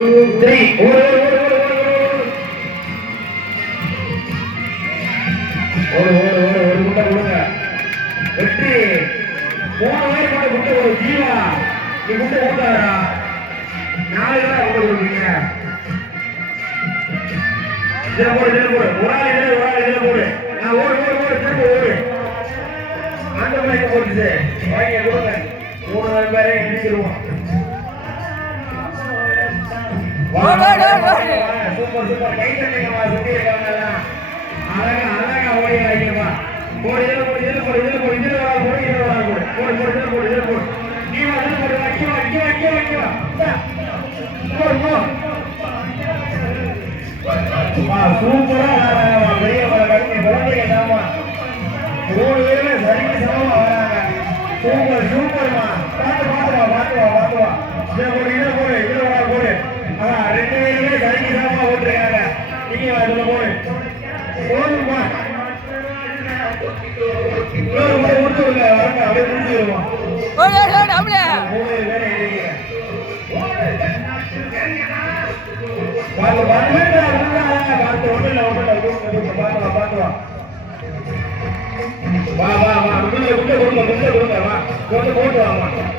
3 ஒரு முட்டை கொடுங்க வெற்றி 3 பேர் கூட முட்டை ஒரு ஜீவா நீ முட்டை கொடுத்தாரா 4 பேர் முட்டை கொடுப்பீங்க இதுல போடு ஒரு ஆள் இதுல போடு நான் ஓடு திரும்ப ஓடு அந்த மாதிரி போட்டுச்சு வாங்கி கொடுங்க 3 பேரை எண்ணிச்சிருவோம் சூப்பர் கை தட்டுங்கம்மா சுத்தி இருக்காங்க அழகா ஓடி வைங்கம்மா போடு நீ வந்து வைக்கவா சூப்பரா பெரிய குழந்தைங்க தாமா 3 பேருமே சரிக்கு சமமா வராங்க சூப்பர்மா பாத்துவா இதுல போடு 2 பேருமே சரிக்கு சமமா ஓட்டுருக்காங்க நீங்க இதுல போடுமா போட்டு வாங்க